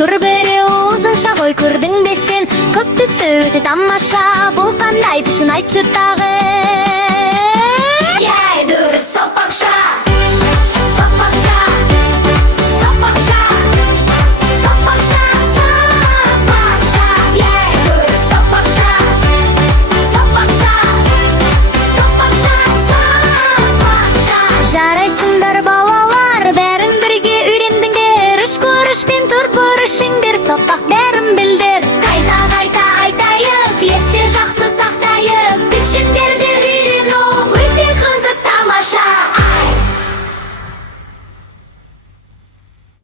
тур бери узунча, ой көрдүң бе сен көп түстү өтө тамаша. Бул кандай түшүн айтчы тагы.